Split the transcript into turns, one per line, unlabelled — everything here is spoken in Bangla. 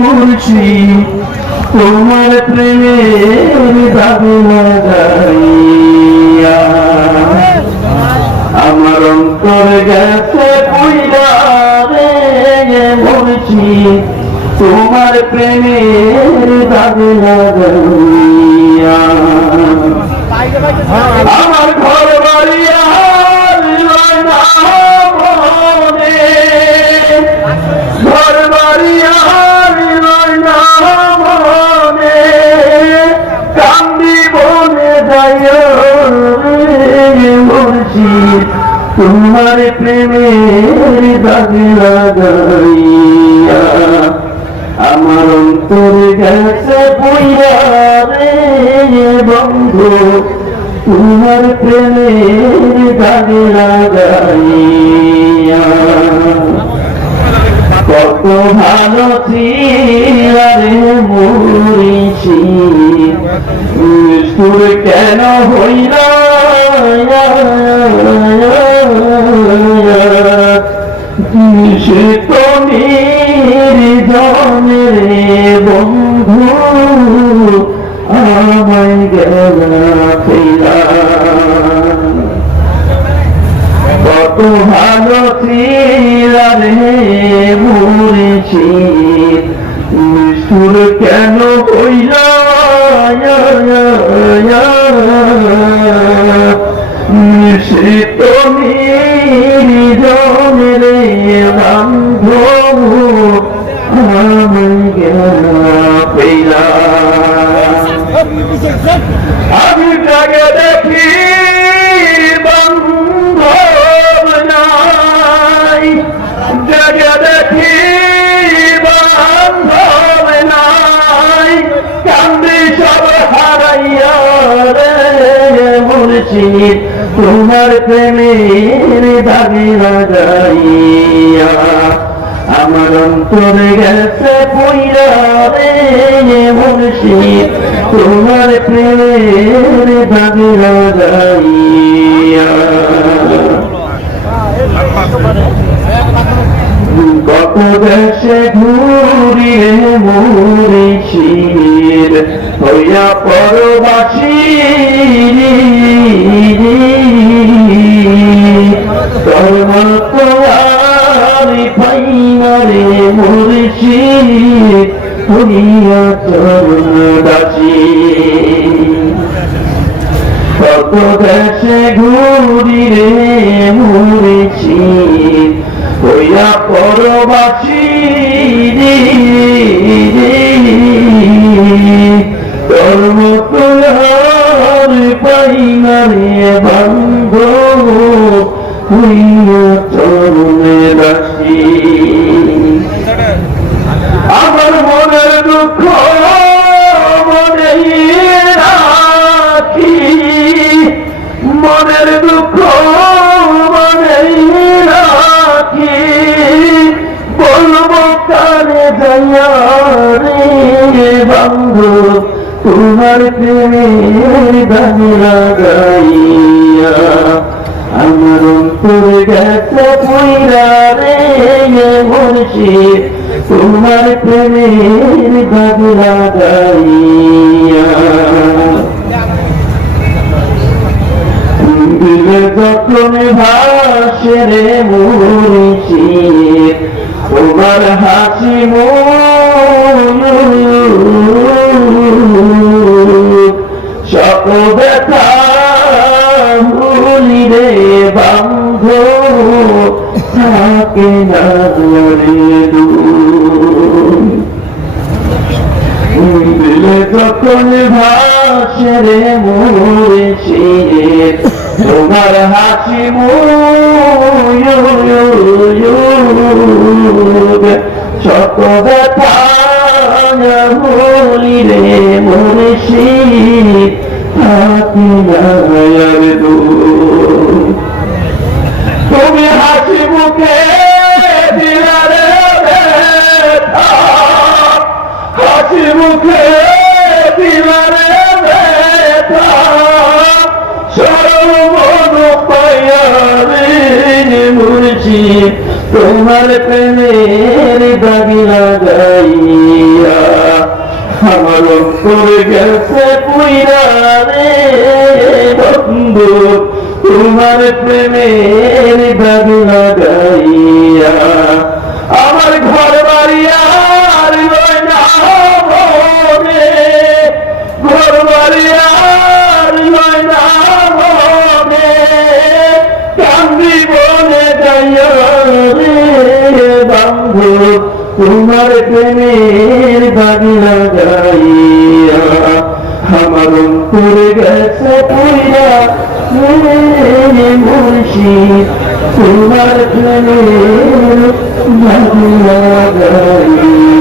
মুর্শি, তোমার প্রেমের দাবি লাগাইয়া আমার অন্তর গেছে পুইরা রে মুর্শি, তোমার প্রেমের দাবি লাগাইয়া আমার ঘর বাড়ি আমার অন্তর গেছে বন্ধু তোমার প্রেমের লাগাইয়া। কত ভালো রে মরিছি সুর কেন হইল? কত ভালো ছিল রে মরেছি সুর কেন হইল? সে তুমি রে বান্ধব আমি জাগে দেখি বান্ধব হারাইয়া রে তোমার প্রেমের দাবি লাগাইয়া আমার অন্তরে গেছে পইরা রে তোমার প্রেমের দাবি লাগাইয়া কত দেশে ঘুরিয়ে মরিছির হইয়া পরবাসী। কর্মতারি ফাইনারে মরিছি হইয়া চরণবাসী কত ঘুরি রে মরেছি হইয়া পরবাসী কর্ম তোর পাইনা রে বন্ধ হইয়া চরণে রাশি আমার মনের দুঃখ বন্ধু তোমার প্রেমের গান লাগাইয়া, আমার অন্তর গেছে পইরা রে মুর্শিদ তোমার প্রেমের গান লাগাইয়া। যখন ভাসে রে মুর্শিদ তোমার হাসি রে দূর দিলে যখন ভাসে রে মরেছি তোমার হাসি শত ব্যথা বলি রে মরেছি থাকি না দূর তোমার প্রেমের দাবি লাগাইয়া আমার করে গেছে পুইরা রে বন্ধু তোমার প্রেমের দাবি লাগাইয়া বন্ধু তোমার প্রেমের দাবি লাগাইয়া আমার অন্তরে গেছে পুইরা রে মুর্শিদ তোমার প্রেমের দাবি লাগাইয়া